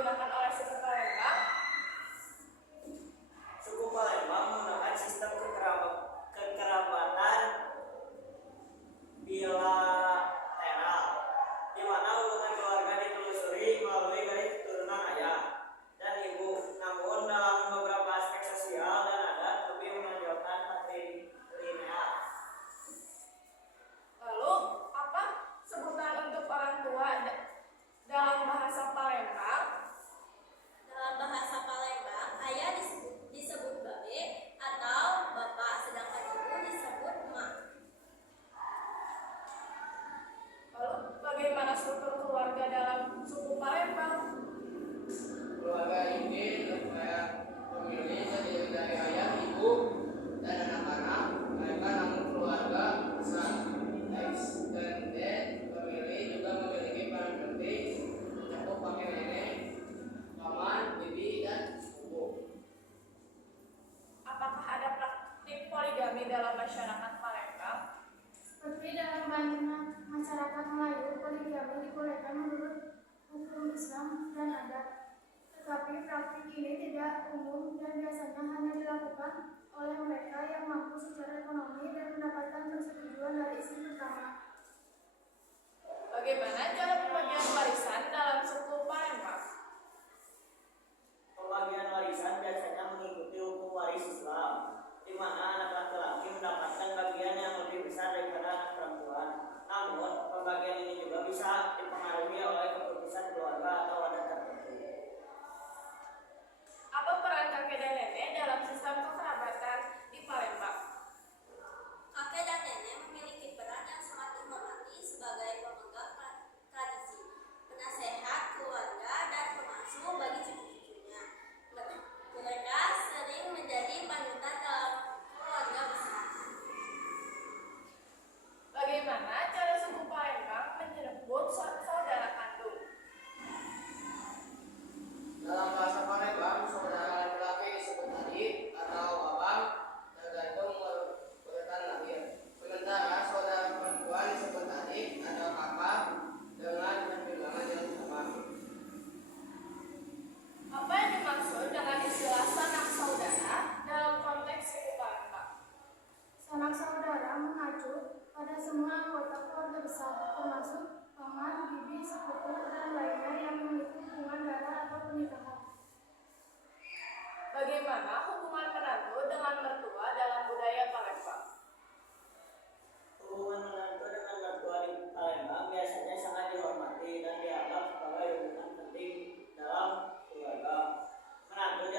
digunakan oleh suku Palembang? Suku Palembang menggunakan sistem kekerabatan bilateral, di mana hubungan keluarga ditelusuri melalui garis keturunan ayah dan ibu. Namun dalam beberapa aspek sosial dan adat lebih menonjolkan patrilineal. Lalu, apa sebutan untuk orang tua dalam bahasa Palembang? Dalam bahasa Palembang, ayah disebut babe atau bapak, sedangkan ibu disebut mak. Lalu, bagaimana struktur keluarga dalam suku Palembang? Keluarga inti terkait pemilih terdiri dari ayah, ibu, dan anak-anak. Mereka namun keluarga besar. Extended family juga memiliki peran penting mencakup kakek nenek, paman, bibi, dan sepupu. Apakah ada praktik poligami dalam masyarakat Palembang? Seperti dalam banyak masyarakat Melayu, poligami dibolehkan menurut hukum Islam dan adat. Tetapi praktik ini tidak umum dan biasanya hanya dilakukan oleh mereka yang mampu secara ekonomi dan mendapatkan persetujuan dari istri pertama. Bagaimana cara pembagian warisan dalam suku Palembang? Pembagian warisan biasanya mengikuti hukum waris Islam, di mana anak laki-laki mendapatkan bagian yang lebih besar daripada anak perempuan. Namun, pembagian ini juga bisa dipengaruhi oleh keputusan keluarga atau adat tertentu. Apa peran kakek dan nenek dalam sistem kekerabatan di Palembang? Kakek dan nenek memiliki peran yang sangat dihormati sebagai pemegang tradisi, penasehat keluarga, dan pengasuh bagi cucu-cucunya. Mereka sering menjadi panutan dalam keluarga besar. Bagaimana cara suku Palembang menyebut saudara kandung? Dalam bahasa Palembang, saudara laki-laki disebut adik atau abang, tergantung urutan lahir. Sementara saudara perempuan disebut adik atau kakak dengan pertimbangan yang sama. Apa yang dimaksud dengan istilah sanak saudara dalam konteks suku Palembang? Sanak saudara mengacu pada semua anggota keluarga besar, termasuk paman, bibi, sepupu, dan lainnya yang memiliki hubungan darah atau pernikahan. Bagaimana hubungan menantu dengan mertua dalam budaya Palembang? Hubungan menantu dengan mertua di Palembang biasanya sangat dihormati dan dianggap sebagai hubungan penting dalam keluarga. Menantu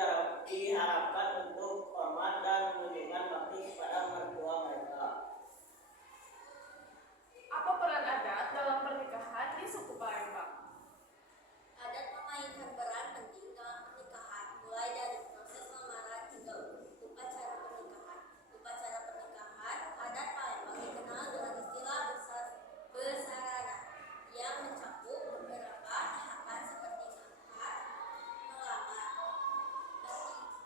diharapkan untuk hormat dan menunjukkan bakti kepada mertua mereka. Apa peran adat dalam pernikahan di suku Palembang? Adat memainkan peran penting dalam pernikahan, mulai dari proses lamaran hingga upacara pernikahan. Upacara pernikahan adat Palembang dikenal dengan istilah besarana, yang mencakup beberapa tahapan seperti akad, melamar,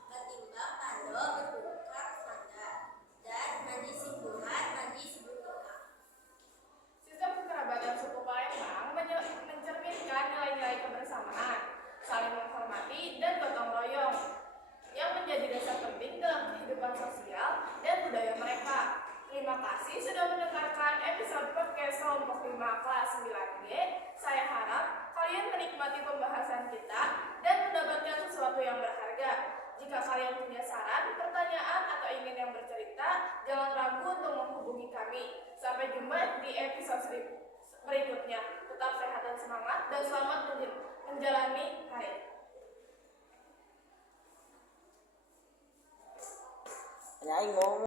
ketimbang tanda bertukar sandal, dan mandi simpulan, mandi sebelum nikah. Sistem kekerabatan suku Palembang mencerminkan nilai-nilai kebersamaan, saling menghormati, dan gotong royong yang menjadi dasar penting dalam kehidupan sosial dan budaya mereka. Terima kasih sudah mendengarkan episode podcast kelompok 5 kelas 9G. Saya harap kalian menikmati pembahasan kita dan mendapatkan sesuatu yang berharga. Jika kalian punya saran, pertanyaan, atau ingin yang bercerita, jangan ragu untuk menghubungi kami. Sampai jumpa di episode berikutnya. Tetap sehat dan semangat, dan selamat menjalani hari. Nyai ngomong.